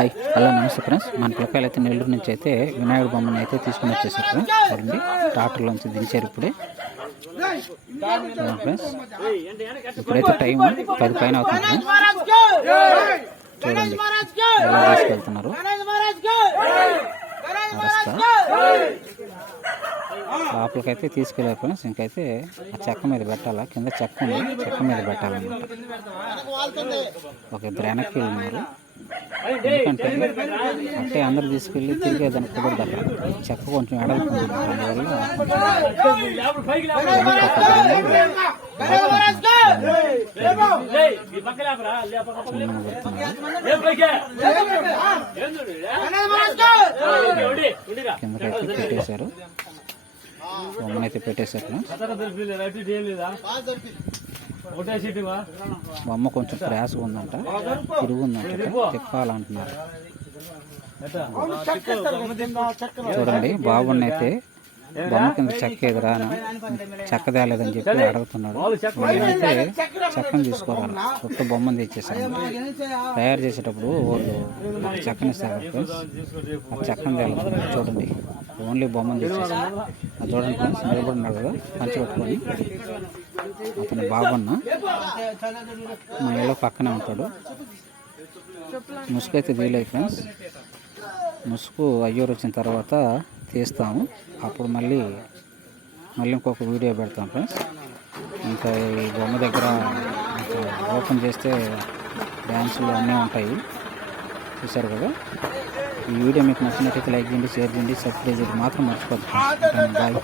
Hi. Hello నమస్తే friends. మన పిల్లకాయలు అయితే నెల్లూరు నుంచి అయితే వినాయకుడు బొమ్మను అయితే తీసుకుని వచ్చేసారు ఫ్రెండ్స్. చూడండి ట్రాక్టర్లోంచి దించారు ఇప్పుడే. ఫ్రెండ్స్. ఇప్పుడైతే టైం పది పైన అవుతుంది చూడండి ఎలా తీసుకెళ్తున్నారు. లోపలికైతే తీసుకెళ్ళారు ఫ్రెండ్స్ ఇంకైతే ఆ చెక్క మీద పెట్టాలా? కింద చెక్క ఉంది. చెక్క మీద పెట్టాలన్నమాట. ఒక ఇద్దరు వెనక్కి ఉన్నారు ఎందుకంటే అంటే అందరు తీసుకెళ్ళి తిరిగేదాన్ని కుదరదు అక్కడ. చెక్క కొంచెం పెడుతున్నారు కిందకైతే పెట్టేశారు. బొమ్మనైతే పెట్టేశారు. బొమ్మ కొంచెం ప్రయాసగా ఉందంట. తిరుగు ఉందంట తిప్పాలంటున్నారు. చూడండి బాబుని అయితే బొమ్మ కింద చెక్క ఎదురా చెక్క తేలేదని చెప్పి అడుగుతున్నాడు. నేనైతే చెక్కను తీసుకోవాలి. కొత్త బొమ్మను తెచ్చేసాను. తయారు చేసేటప్పుడు వాళ్ళు చెక్కని ఇస్తారు ఫ్రెండ్స్ ఆ చెక్కను తేలేదు చూడండి. ఓన్లీ బొమ్మను తెచ్చేసాను అది చూడండి ఫ్రెండ్స్ నిలబడినాడు కదా పంచి పట్టుకొని. అతను బాబన్న మా ఇళ్ళ పక్కనే ఉంటాడు. ముసుగైతే తీయలేదు ఫ్రెండ్స్ ముసుగు అయ్యూరు వచ్చిన తర్వాత తీస్తాము. అప్పుడు మళ్ళీ మళ్ళీ ఇంకొక వీడియో పెడతాం ఫ్రెండ్స్. ఇంకా ఈ బొమ్మ దగ్గర ఓపెన్ చేస్తే డ్యాన్సులు అన్నీ ఉంటాయి. చూసారు కదా? ఈ వీడియో మీకు నచ్చినట్టయితే లైక్ చేయండి షేర్ చేయండి సబ్స్క్రైబ్ చేయండి. మాత్రం మర్చిపోతుంది బాయ్.